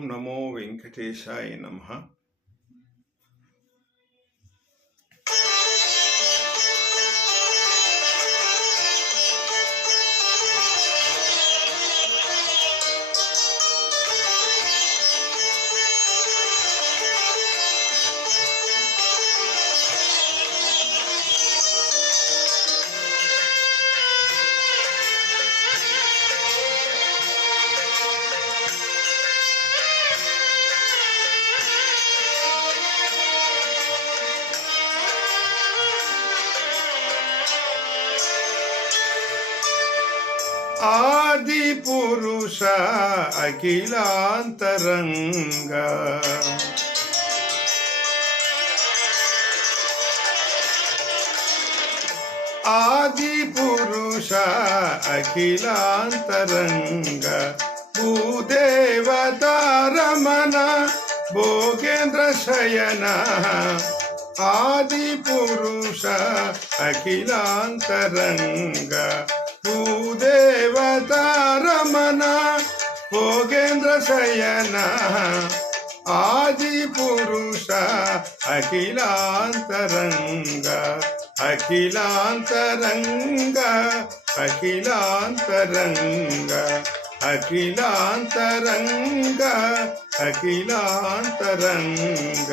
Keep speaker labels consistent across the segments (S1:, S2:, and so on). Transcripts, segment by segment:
S1: ఓం నమో వెంకటేశాయ నమ. ఆది పురుష అఖిలాంతరంగ. ఆది పురుష అఖిలాంతరంగ. భూదేవతారమణ భోగేంద్ర శయన. ఆది పురుష అఖిలాంతరంగ. భూదేవత రమణ భోగేంద్ర శయన ఆది పురుష అఖిలాంతరంగ అఖిలాంతరంగ అఖిలాంతరంగ అఖిలాంతరంగ అఖిలాంతరంగ.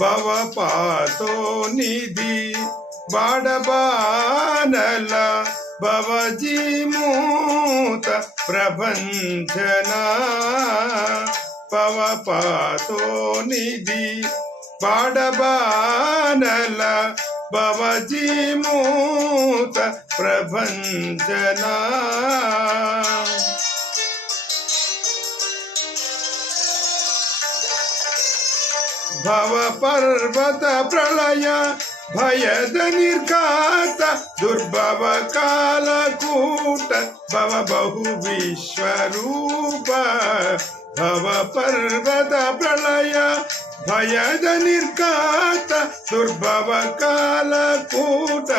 S1: భవ పాతో నిధి బాడబానల భవజీమూత ప్రభంజన భవ పాతో నిధి బాడబానల భవజీమూత ప్రభంజన భవ పర్వత ప్రళయ భయద నిర్ఘాత దుర్భవ కాలకూట భవ బహు విశ్వరూప భవ పర్వత ప్రళయ భయద నిర్ఘాత దుర్భవ కాలకూట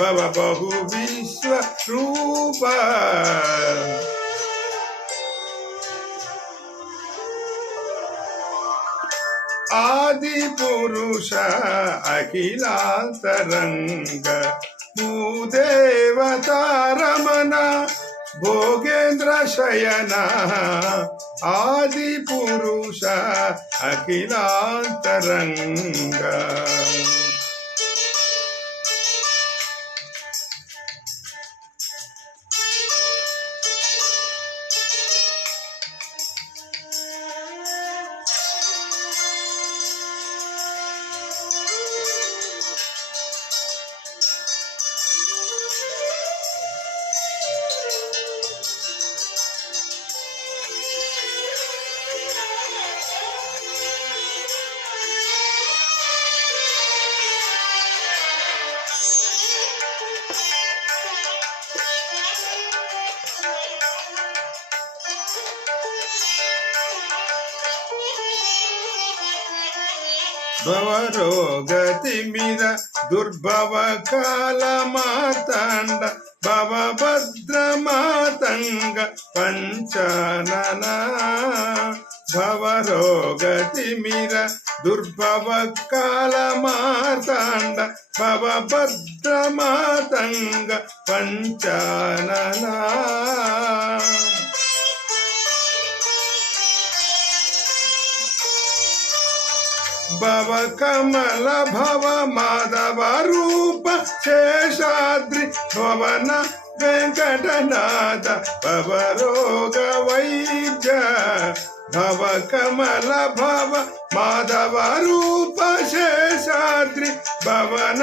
S1: భవ బహు విశ్వరూప ఆది పురుష అఖిలాంతరంగ భూదేవతారమణ భోగేంద్ర శయన ఆది పురుష అఖిలాంతరంగ. భవరోగతిమిర దుర్భవ కాల మాతాండ భవ భద్ర మాతంగ పంచానన. భవరోగతిమిర దుర్భవ కాల మాతాండ భవ భద్ర మాతంగ పంచానన. భవ కమల భవ మాధవ రూప శేషాద్రి భవన వెంకటనాథ భవ రోగ వైద్య భవ కమల భవ మాధవ రూప శేషాద్రి భవన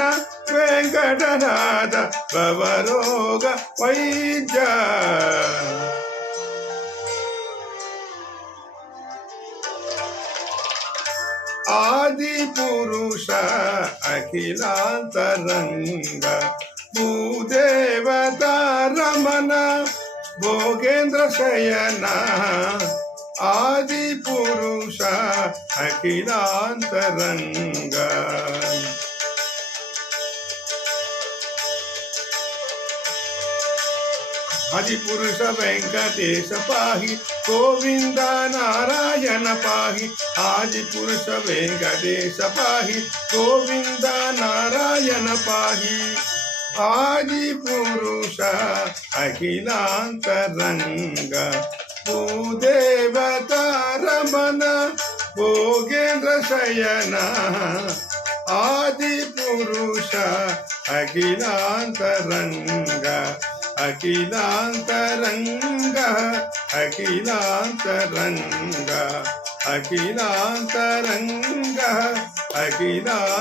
S1: వెంకటనాథ భవరోగ వైద్య ఆది పురుష అఖిలాంతరంగ భూదేవత రమణ భోగేంద్ర శయన ఆది పురుష అఖిలాంతరంగ. ఆది పురుష వెంకటేశ పాహి గోవింద నారాయణ పాహి ఆది పురుష వెంకటేశ పాహి గోవింద నారాయణ పాహి ఆది పురుష అఖిలాంతరంగ భూ దేవత రమణ భోగేంద్ర శయన ఆది పురుష అఖిలాంతరంగ అఖిలాంతరంగ అఖిలాంతరంగ అఖిలాంతరంగ అఖిలాంతరంగ.